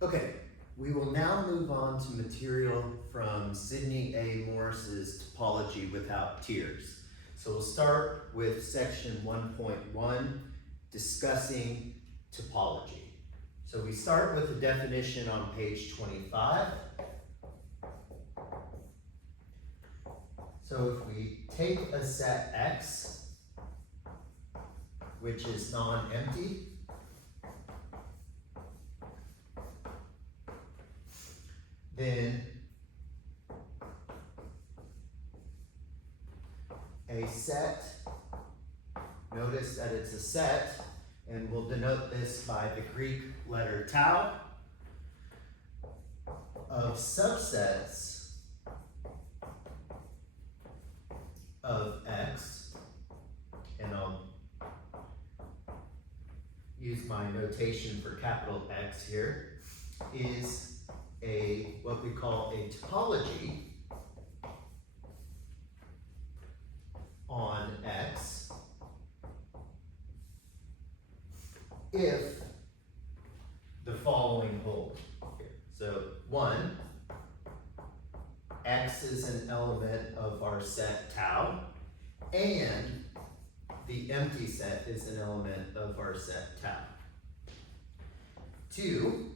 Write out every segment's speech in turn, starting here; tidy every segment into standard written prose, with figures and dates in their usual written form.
Okay, we will now move on to material from Sidney A. Morris's Topology Without Tears. So we'll start with section 1.1, discussing topology. So we start with the definition on page 25. So if we take a set X, which is non-empty, then a set, notice that it's a set, and we'll denote this by the Greek letter tau, of subsets of X, and I'll use my notation for capital X here, is what we call a topology on X if the following hold. So 1, X is an element of our set tau, and the empty set is an element of our set tau. 2,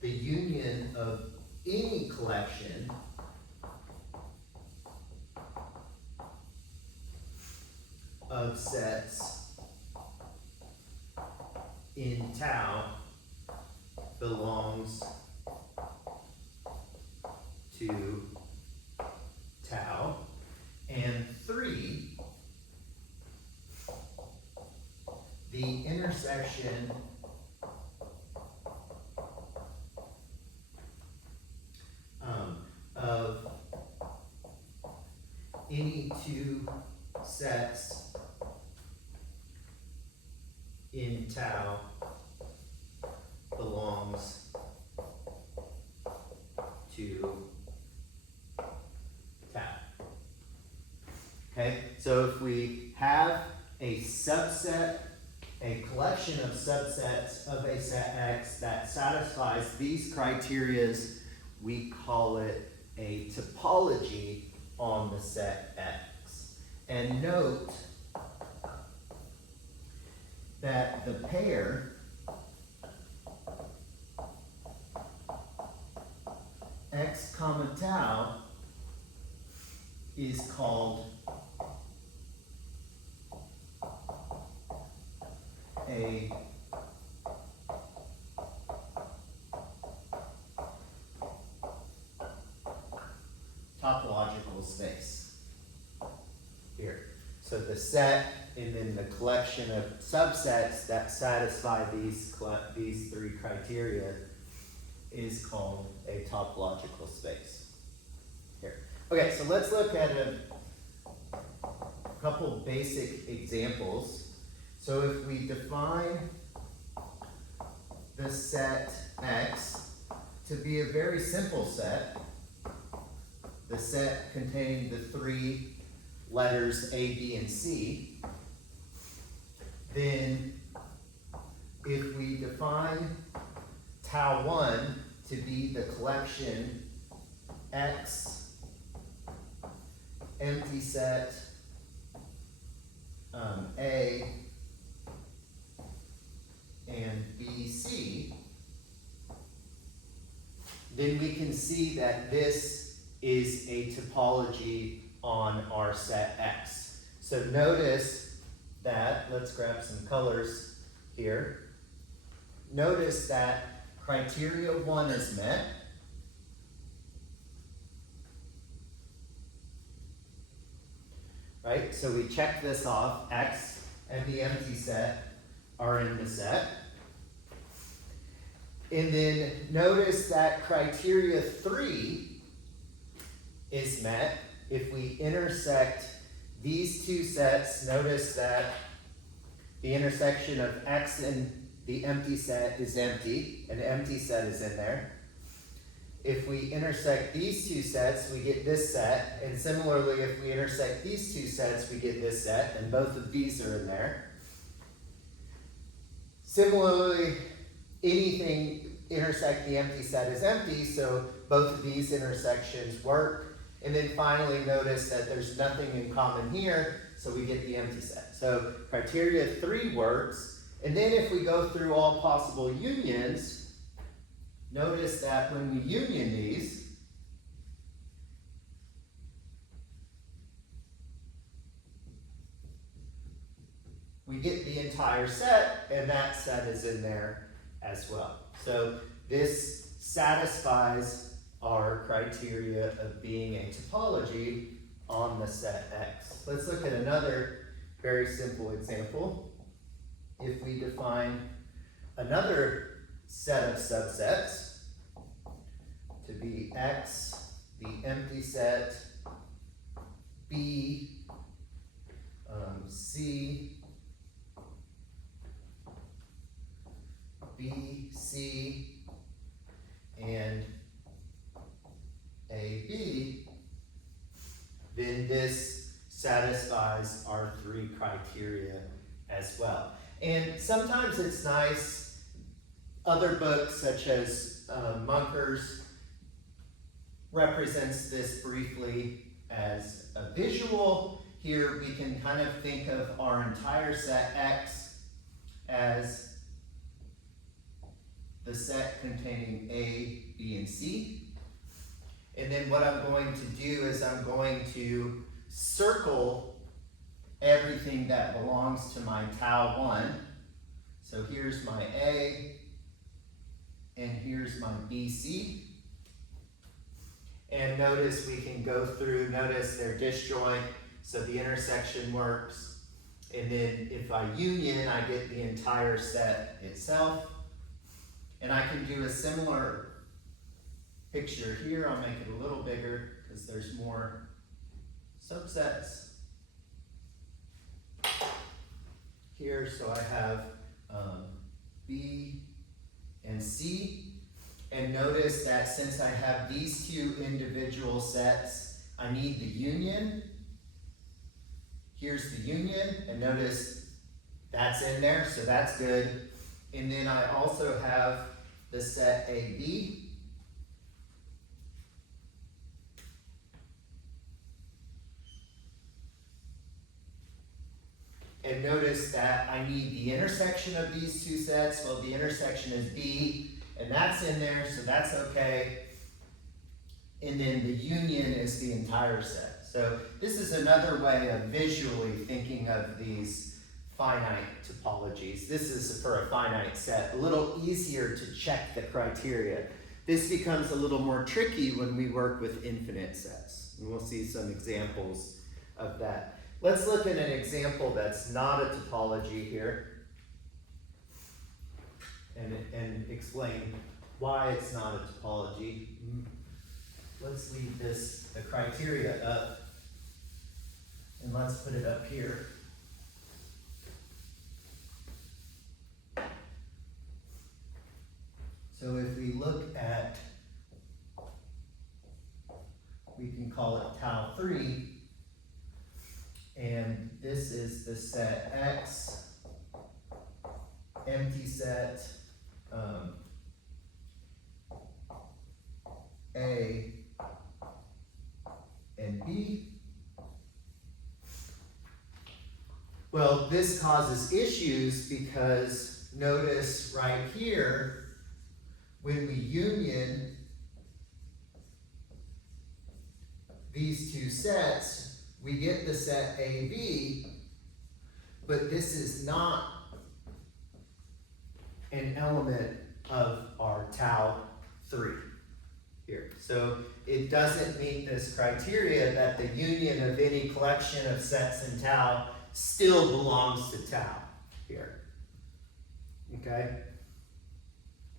the union of any collection of sets in tau belongs to tau. And 3, the intersection of any two sets in tau belongs to tau. Okay, so if we have a subset, a collection of subsets of a set X that satisfies these criteria, we call it a topology on the set X. And note that the pair X comma tau is called a topological space here. So the set and then the collection of subsets that satisfy these three criteria is called a topological space here. Okay, so let's look at a couple basic examples. So if we define the set X to be a very simple set, the set containing the three letters A, B, and C, then if we define tau 1 to be the collection X empty set A and BC, then we can see that this is a topology on our set X. So notice that, let's grab some colors here. Notice that criteria 1 is met. Right, so we check this off, X and the empty set are in the set. And then notice that criteria 3 is met if we intersect these two sets. Notice that the intersection of X and the empty set is empty, an empty set is in there. If we intersect these two sets, we get this set, and similarly, if we intersect these two sets, we get this set, and both of these are in there. Similarly, anything intersect the empty set is empty, so both of these intersections work. And then finally, notice that there's nothing in common here, so we get the empty set. So criteria 3 works. And then if we go through all possible unions, notice that when we union these, we get the entire set, and that set is in there as well. So this satisfies our criteria of being a topology on the set X. Let's look at another very simple example. If we define another set of subsets to be X, the empty set, B, C, B, C, and AB, then this satisfies our 3 criteria as well. And sometimes it's nice, other books such as Munker's represents this briefly as a visual. Here we can kind of think of our entire set X as the set containing A, B, and C. And then what I'm going to do is I'm going to circle everything that belongs to my tau 1. So here's my A, and here's my BC. And notice we can go through, notice they're disjoint, so the intersection works. And then if I union, I get the entire set itself. And I can do a similar picture here. I'll make it a little bigger because there's more subsets here. So I have B and C. And notice that since I have these 2 individual sets, I need the union. Here's the union, and notice that's in there, so that's good. And then I also have the set AB. And notice that I need the intersection of these 2 sets. Well, the intersection is B, and that's in there, so that's okay. And then the union is the entire set. So this is another way of visually thinking of these finite topologies. This is for a finite set, a little easier to check the criteria. This becomes a little more tricky when we work with infinite sets. And we'll see some examples of that. Let's look at an example that's not a topology here and explain why it's not a topology. Let's leave the criteria up, and let's put it up here. So if we look at, we can call it tau 3, and this is the set X, empty set, A and B. Well, this causes issues because notice right here, when we union these 2 sets, we get the set AB, but this is not an element of our tau 3 here. So it doesn't meet this criteria that the union of any collection of sets in tau still belongs to tau here. Okay?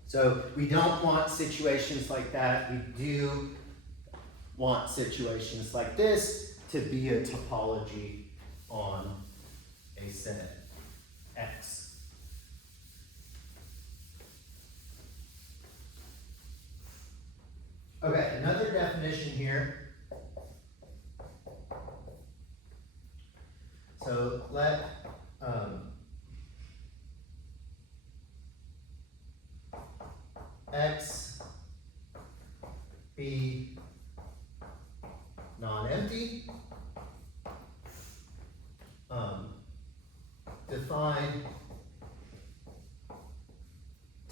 So we don't want situations like that. We do want situations like this to be a topology on a set X. Okay, another definition here. So X be non-empty, define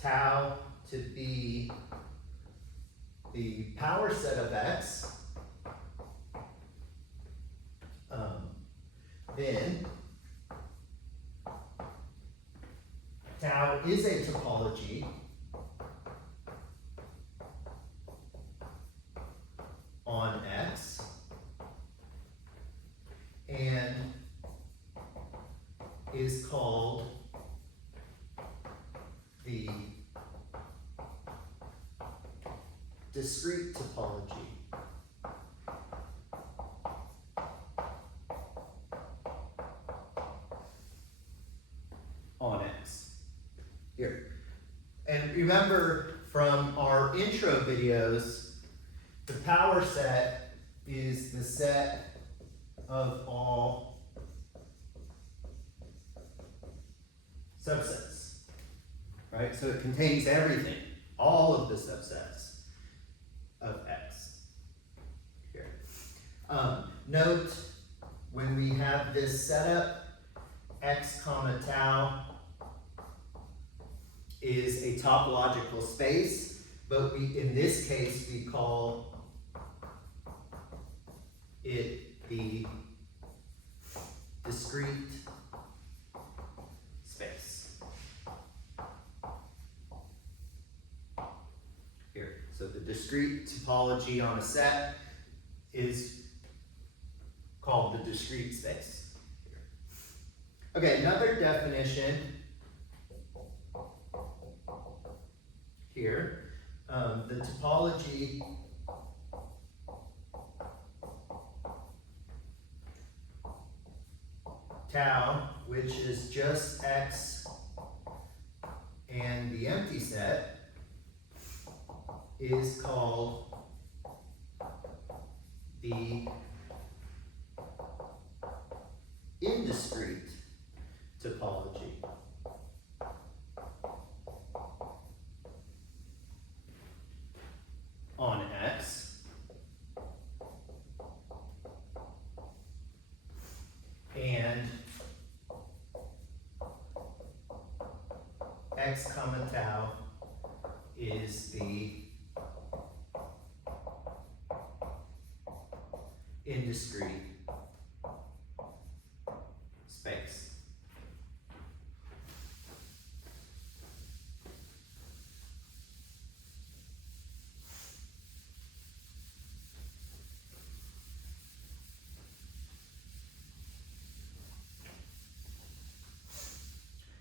tau to be the power set of X, then tau is a topology on X, and is called the discrete topology on X. Here. And remember from our intro videos, the power set is the set of all subsets, right? So it contains everything, all of the subsets of X. Here. Note when we have this setup, X comma tau is a topological space, but in this case we call it the discrete space. Here, so the discrete topology on a set is called the discrete space. Okay, another definition here, the topology tau, which is just X and the empty set, is called the indiscrete topology. On X, and X comma tau is the indiscrete space.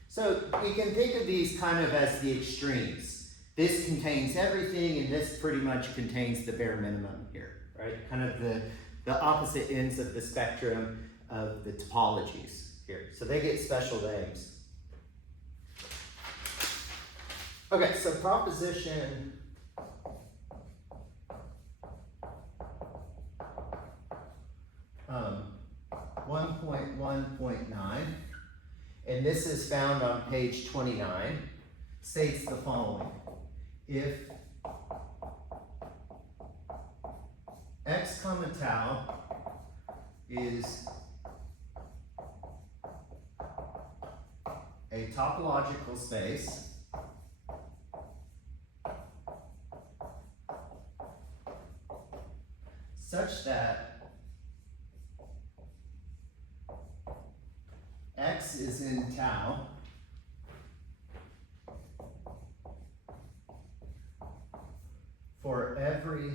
So we can think of these kind of as the extremes. This contains everything, and this pretty much contains the bare minimum here, right? Kind of the opposite ends of the spectrum of the topologies here. So they get special names. Okay, so proposition 1.1.9, and this is found on page 29, states the following. If X comma tau is a topological space such that X is in tau for every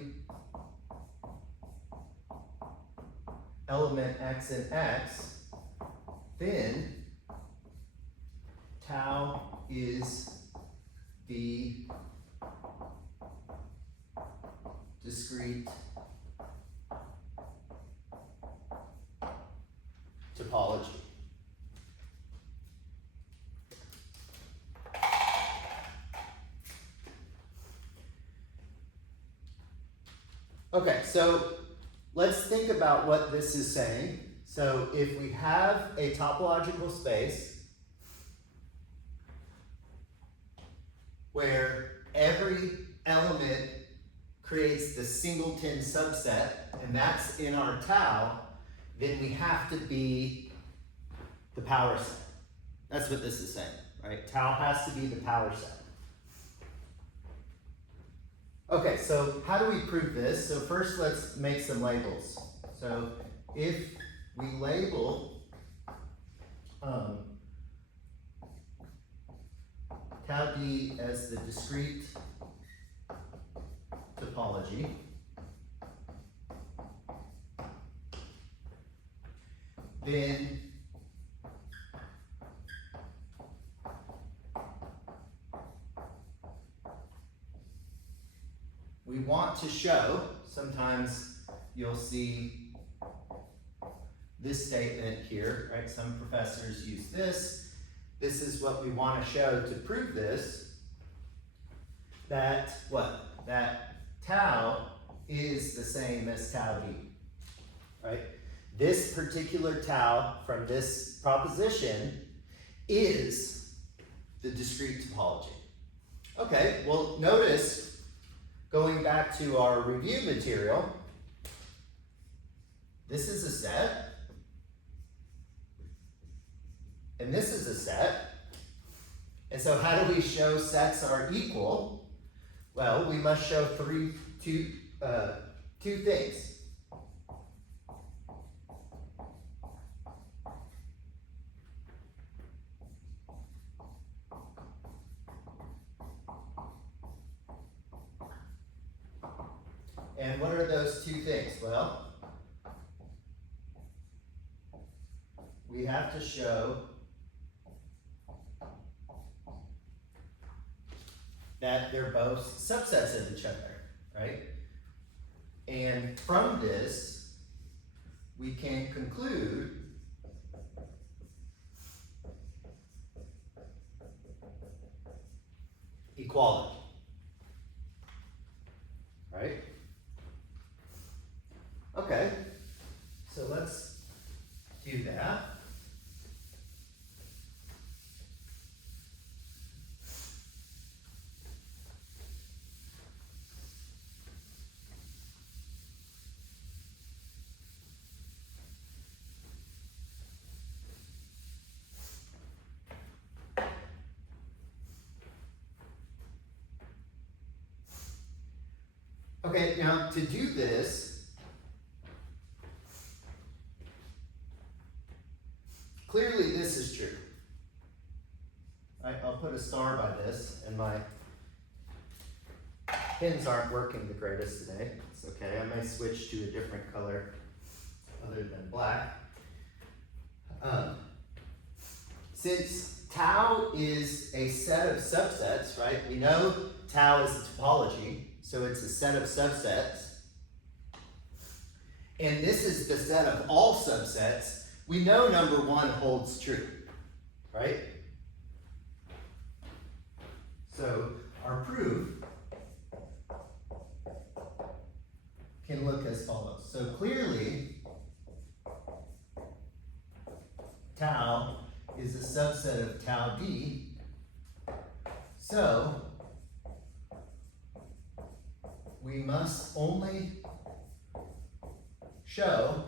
element X in X, then tau is the discrete topology. Okay, so let's think about what this is saying. So if we have a topological space where every element creates the singleton subset, and that's in our tau, then we have to be the power set. That's what this is saying, right? Tau has to be the power set. Okay, so how do we prove this? So first let's make some labels. So if we label tau d as the discrete topology, then we want to show, sometimes you'll see this statement here, right? Some professors use this. This is what we want to show to prove this, that what? That tau is the same as tau d, right? This particular tau from this proposition is the discrete topology. Okay, well notice, going back to our review material, this is a set, and this is a set. And so how do we show sets are equal? Well, we must show two things. And what are those two things? Well, we have to show that they're both subsets of each other, right? And from this, we can conclude equality, right? Okay, so let's do that. Okay, now to do this, clearly this is true. I'll put a star by this, and my pins aren't working the greatest today. It's okay, I may switch to a different color other than black. Since tau is a set of subsets, right? We know tau is a topology, so it's a set of subsets. And this is the set of all subsets. We know number one holds true, right? So our proof can look as follows. So clearly, tau is a subset of tau d. So we must only show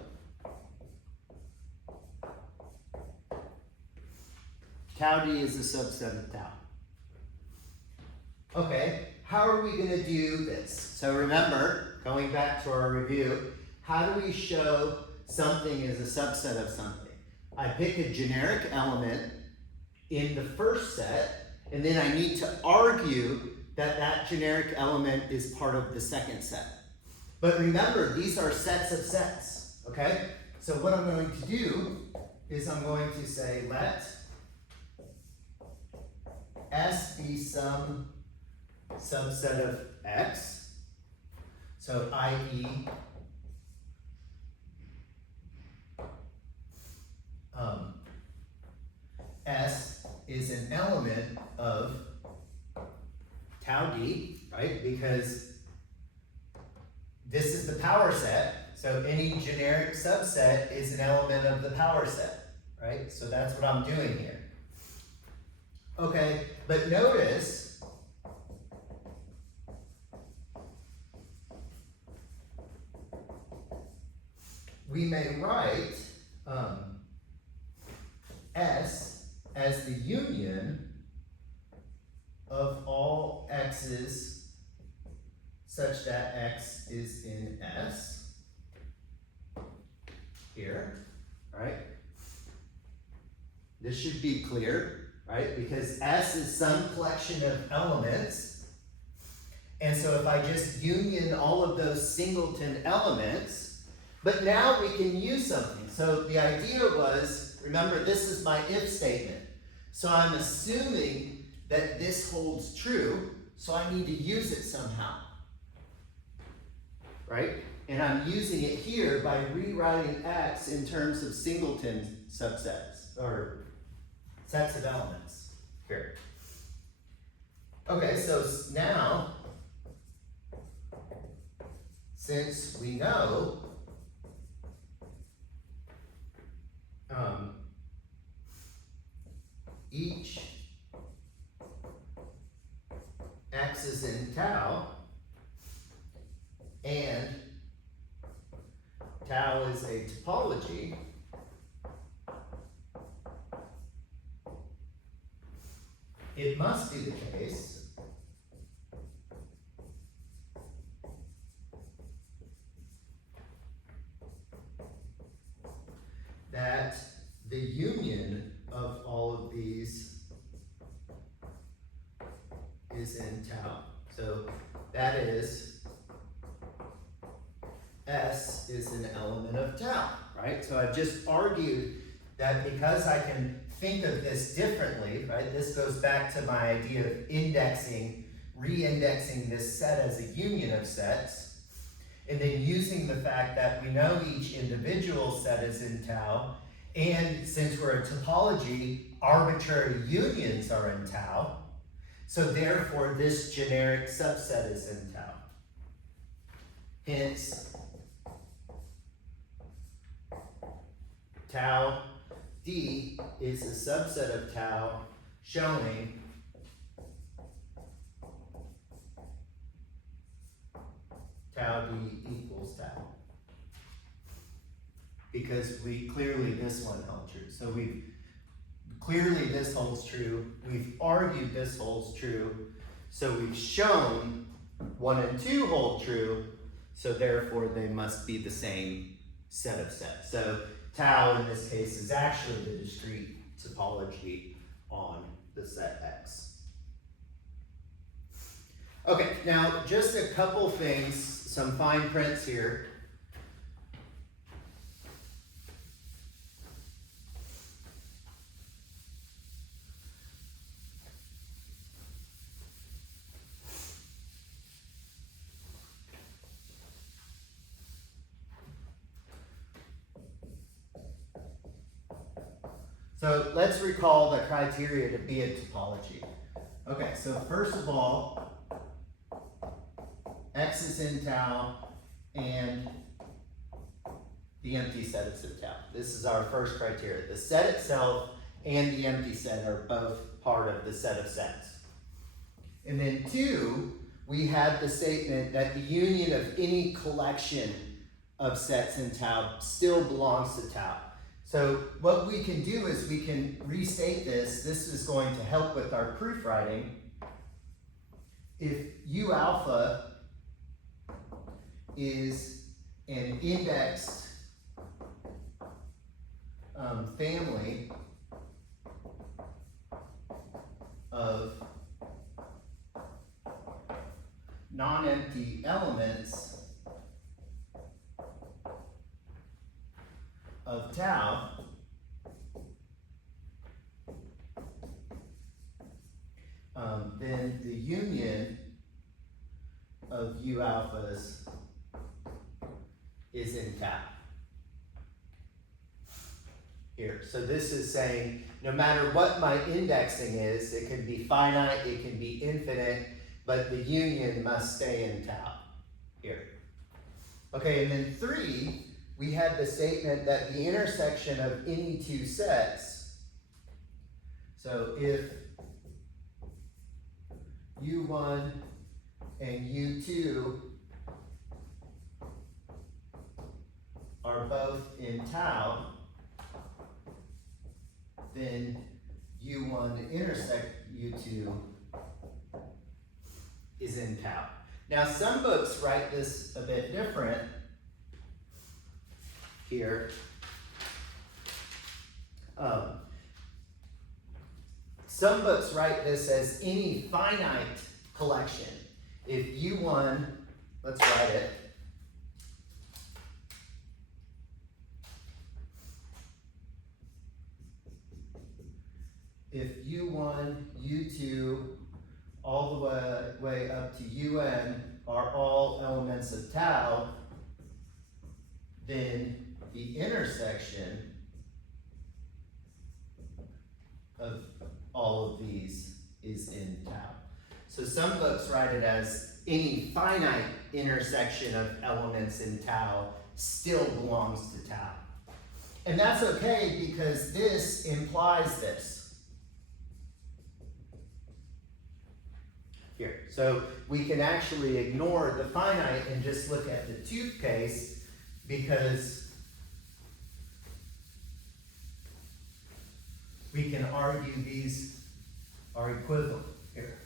tau d is a subset of tau. Okay, how are we going to do this? So remember, going back to our review, how do we show something is a subset of something? I pick a generic element in the first set, and then I need to argue that that generic element is part of the second set. But remember, these are sets of sets, okay? So what I'm going to do is I'm going to say let S be some subset of X, so i.e. S is an element of tau d, right? Because this is the power set, so any generic subset is an element of the power set, right? So that's what I'm doing here. Okay, but notice union of all x's such that x is in S here, right? This should be clear, right? Because S is some collection of elements. And so if I just union all of those singleton elements, but now we can use something. So the idea was, remember, this is my if statement. So I'm assuming that this holds true, so I need to use it somehow, right? And I'm using it here by rewriting X in terms of singleton subsets, or sets of elements here. Okay, so now, since we know each x is in tau, and tau is a topology, it must be the case that the union of all of these is in tau. So that is, S is an element of tau, right? So I've just argued that because I can think of this differently, right? This goes back to my idea of indexing, re-indexing this set as a union of sets, and then using the fact that we know each individual set is in tau, and since we're a topology, arbitrary unions are in tau, so therefore this generic subset is in tau. Hence, tau D is a subset of tau showing tau D equals tau. Because clearly this one held true. So clearly this holds true. We've argued this holds true. So we've shown 1 and 2 hold true. So therefore they must be the same set of sets. So tau in this case is actually the discrete topology on the set X. Okay, now just a couple things, some fine prints here. So let's recall the criteria to be a topology. Okay, so first of all, X is in tau and the empty set is in tau. This is our first criteria. The set itself and the empty set are both part of the set of sets. And then 2, we have the statement that the union of any collection of sets in tau still belongs to tau. So what we can do is we can restate this. This is going to help with our proof writing. If U alpha is an indexed family of non-empty elements of tau, then the union of U alphas is in tau. Here, so this is saying no matter what my indexing is, it can be finite, it can be infinite, but the union must stay in tau here. Okay, and then 3, we had the statement that the intersection of any 2 sets, so if U1 and U2 are both in tau, then U1 intersect U2 is in tau. Now some books write this a bit different here. Some books write this as any finite collection. If U1, let's write it. If U1, U2, all the way up to UN are all elements of tau, then the intersection of all of these is in tau. So some books write it as any finite intersection of elements in tau still belongs to tau. And that's okay because this implies this. Here, so we can actually ignore the finite and just look at the tooth case because we can argue these are equivalent here.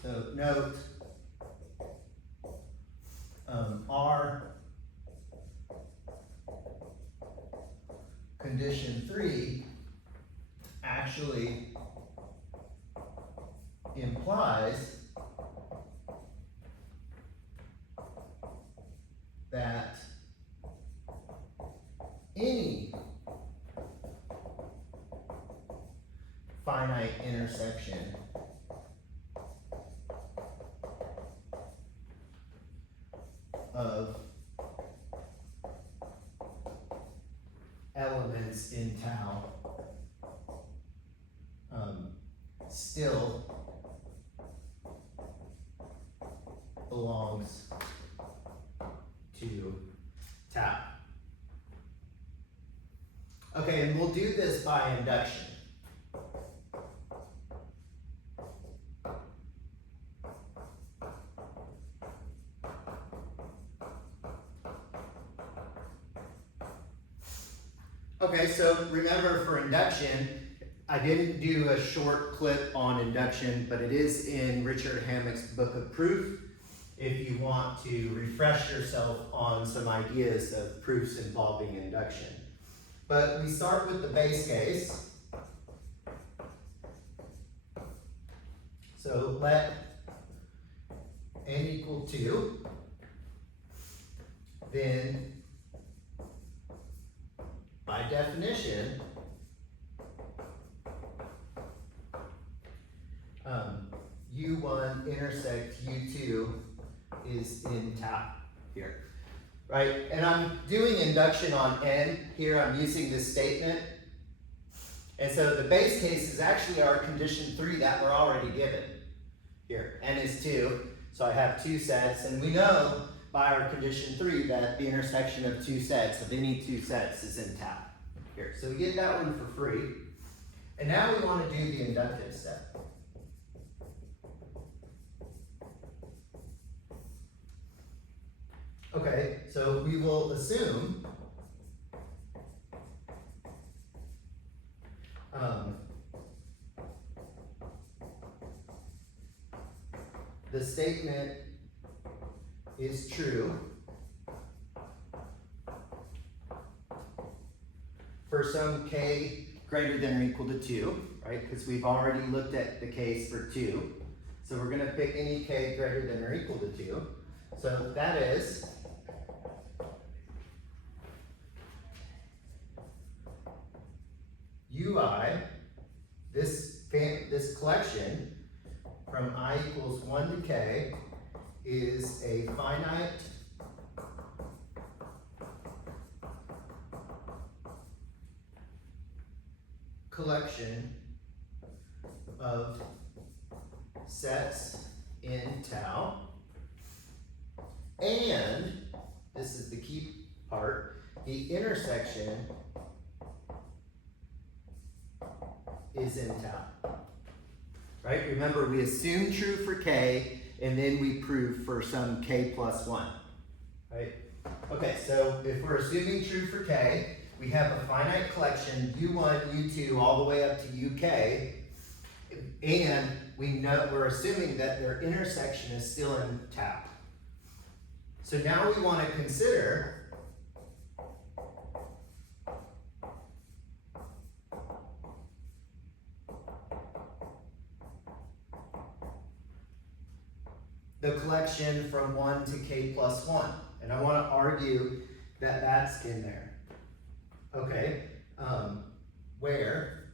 So note, R condition 3 actually implies that any finite intersection of elements in tau still belongs to tau. Okay, and we'll do this by induction. Okay, so remember for induction, I didn't do a short clip on induction, but it is in Richard Hammack's Book of Proof if you want to refresh yourself on some ideas of proofs involving induction. But we start with the base case. So let n equal 2, then by definition, U1 intersect U2 is in tau here, right? And I'm doing induction on n here. I'm using this statement. And so the base case is actually our condition 3 that we're already given here. N is 2, so I have 2 sets. And we know by our condition 3 that the intersection of 2 sets, of any 2 sets, is in tau here. So we get that one for free. And now we want to do the inductive step. Okay, so we will assume the statement is true for some k greater than or equal to 2, right? Because we've already looked at the case for 2. So we're going to pick any k greater than or equal to 2. So that is UI, this collection from I equals 1 to k is a finite collection of sets in tau, and this is the key part, the intersection is in tau. Right? Remember, we assume true for k, and then we prove for some k plus 1. Right? Okay, so if we're assuming true for k, we have a finite collection, U1, U2, all the way up to UK, and we're assuming that their intersection is still in tau. So now we want to consider the collection from 1 to k plus 1. And I want to argue that that's in there. Okay, where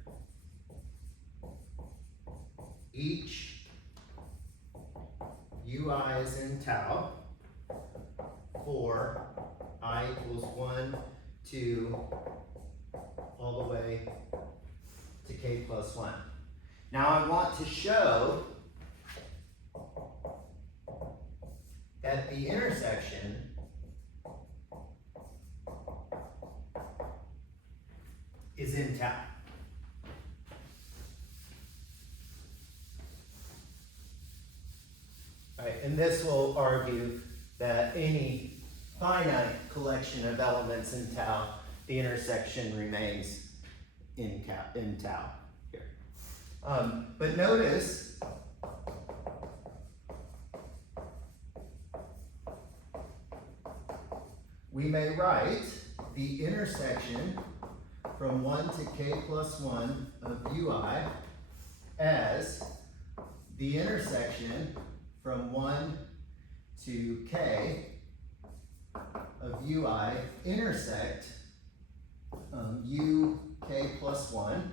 each ui is in tau for I equals 1 to all the way to k plus 1. Now I want to show that the intersection is in tau. Right, and this will argue that any finite collection of elements in tau, the intersection remains in tau here. But notice we may write the intersection from 1 to k plus 1 of ui as the intersection from 1 to k of ui intersect u k plus 1.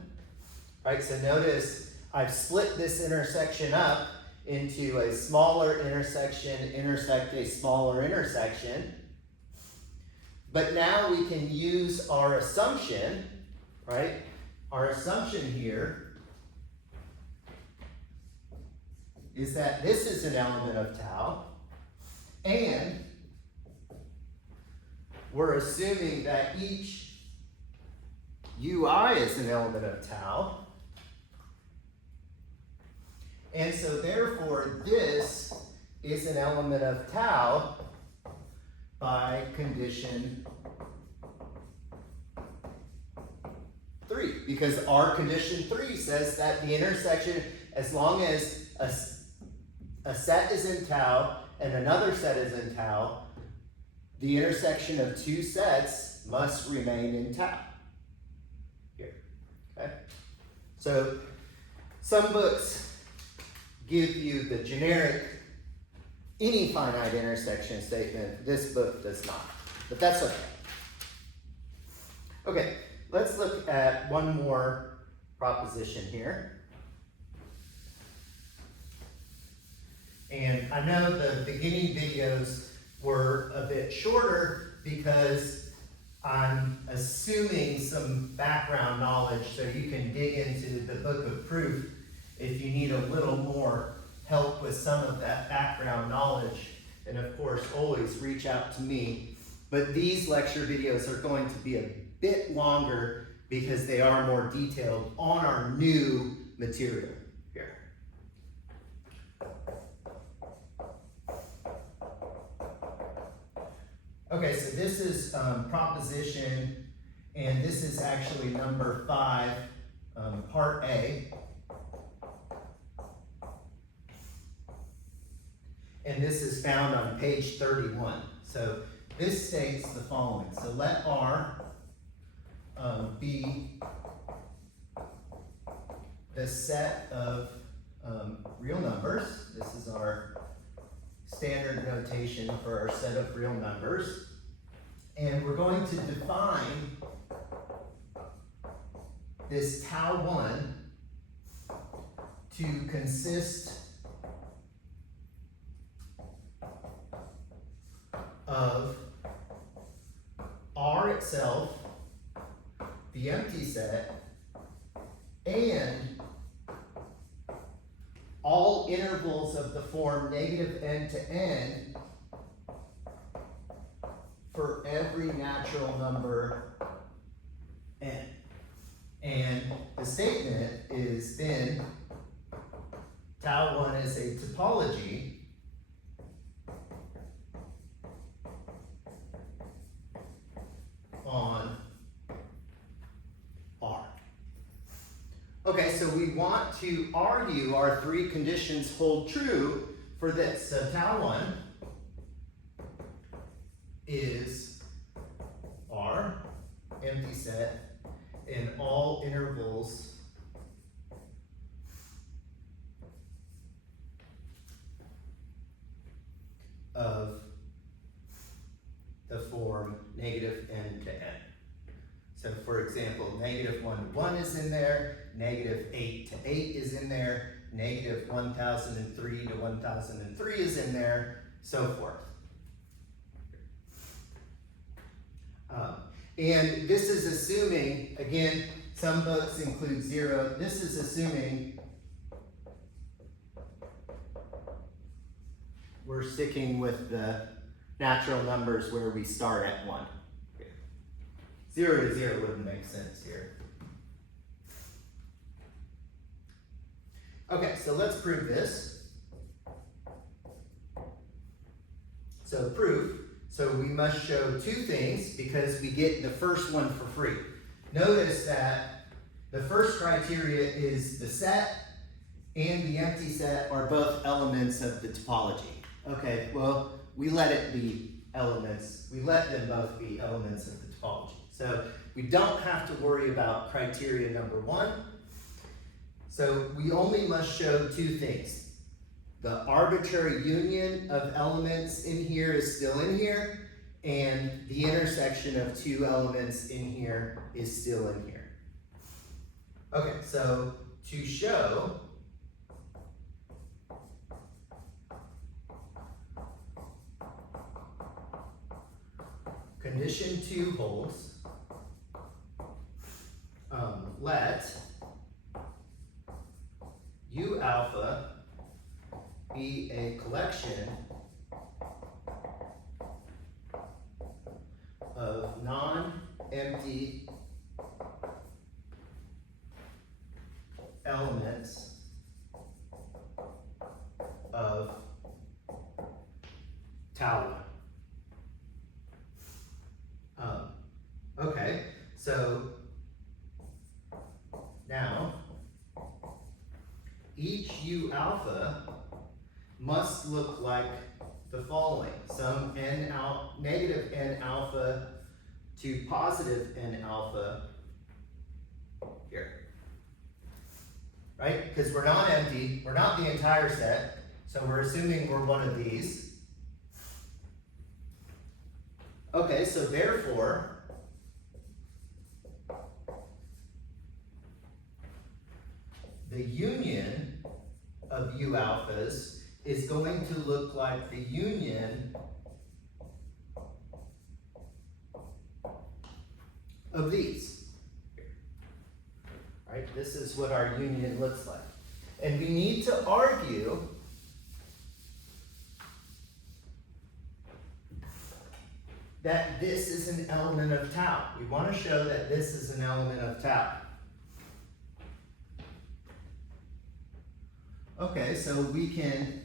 Right, so notice I've split this intersection up into a smaller intersection intersect a smaller intersection. But now we can use our assumption, right? Our assumption here is that this is an element of tau, and we're assuming that each ui is an element of tau. And so therefore this is an element of tau by condition 3, because our condition 3 says that the intersection, as long as a set is in tau and another set is in tau, the intersection of two sets must remain in tau. Here, okay? So some books give you the generic any finite intersection statement. This book does not, but that's okay. Okay, let's look at one more proposition here. And I know the beginning videos were a bit shorter because I'm assuming some background knowledge so you can dig into the book of proof if you need a little more help with some of that background knowledge. And of course, always reach out to me. But these lecture videos are going to be a bit longer because they are more detailed on our new material here. Okay, so this is proposition, and this is actually number 5, part A. And this is found on page 31. So this states the following. So let R be the set of real numbers. This is our standard notation for our set of real numbers. And we're going to define this tau 1 to consist of R itself, the empty set, and all intervals of the form negative n to n for every natural number n. And the statement is then tau 1 is a topology on Okay, so we want to argue our three conditions hold true for this. So tau 1 is our empty set in all intervals of the form negative n to n. So for example, negative 1 to 1 is in there, negative 8 to 8 is in there, negative 1003 to 1003 is in there, so forth. And this is assuming, again, some books include 0. This is assuming we're sticking with the natural numbers where we start at 1. 0 to 0 wouldn't make sense here. Okay, so let's prove this. So proof. So we must show two things because we get the first one for free. Notice that the first criteria is the set and the empty set are both elements of the topology. Okay, well, we let it be elements. We let them both be elements of the topology. So we don't have to worry about criteria number 1. So we only must show two things. The arbitrary union of elements in here is still in here, and the intersection of two elements in here is still in here. Okay, so to show condition 2 holds, let U alpha be a collection of non-empty elements of tau 1. Okay, so now each U alpha must look like the following. Some negative n alpha to positive n alpha here. Right? Because we're not empty, we're not the entire set, so we're assuming we're one of these. Okay, so therefore, the union of U alphas is going to look like the union of these. Right? This is what our union looks like. And we need to argue that this is an element of tau. We want to show that this is an element of tau. Okay, so we can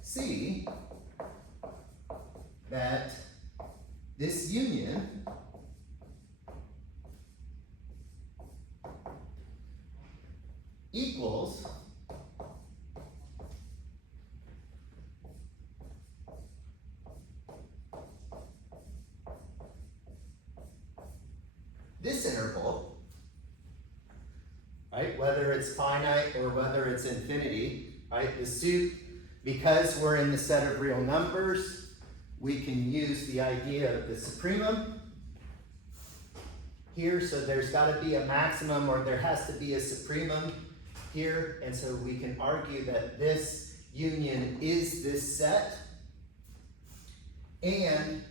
see that this union equals this interval, right? Whether it's finite or whether it's infinity, right? The suit, because we're in the set of real numbers, we can use the idea of the supremum here. So there's got to be a maximum, or there has to be a supremum here. And so we can argue that this union is this set. And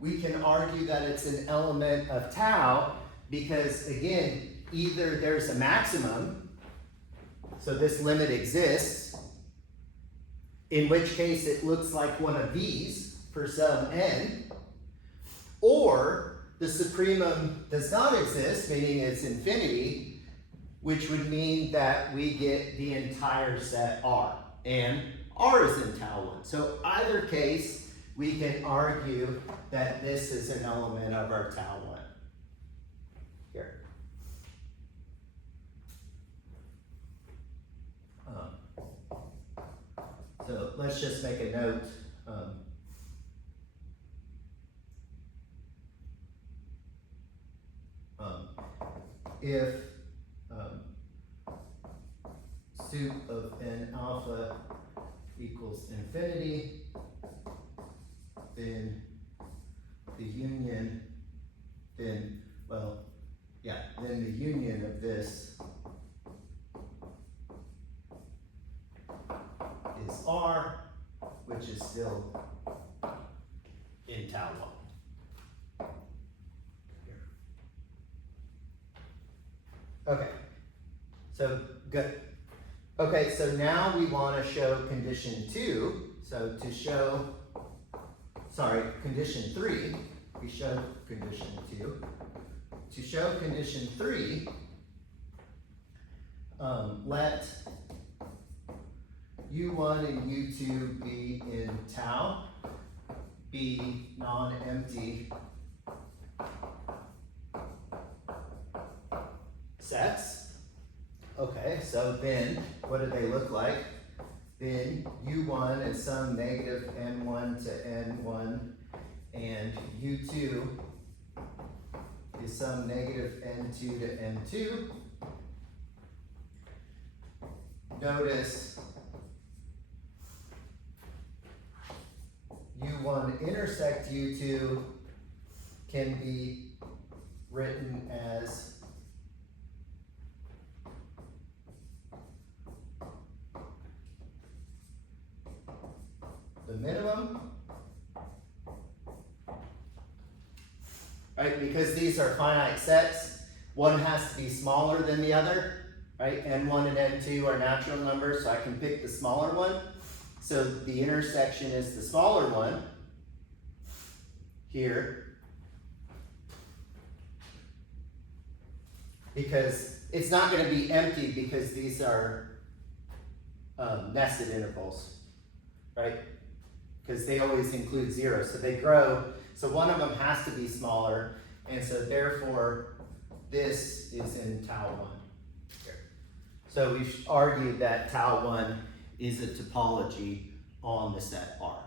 we can argue that it's an element of tau because, again, either there's a maximum, so this limit exists, in which case it looks like one of these for some n, or the supremum does not exist, meaning it's infinity, which would mean that we get the entire set R, and R is in tau 1. So either case, we can argue that this is an element of our tau 1. let's just make a note. If sup of n alpha equals infinity, then the union, then the union of this is R, which is still in tau 1. Okay, so good. Okay, so now we want to show condition 2. So to show, condition 3, we show condition 2. To show condition 3, let U1 and U2 be in tau, be non-empty sets. Okay, so then what do they look like? Then U1 is some negative n1 to n1, and U2 is some negative n2 to n2. Notice U1 intersect U2 can be written as the minimum, right? Because these are finite sets, one has to be smaller than the other, right? N1 and N2 are natural numbers, so I can pick the smaller one. So the intersection is the smaller one here, because it's not going to be empty because these are nested intervals, right? Because they always include 0, so they grow. So one of them has to be smaller, and so therefore this is in tau 1 here. So we've argued that tau 1 is a topology on the set R.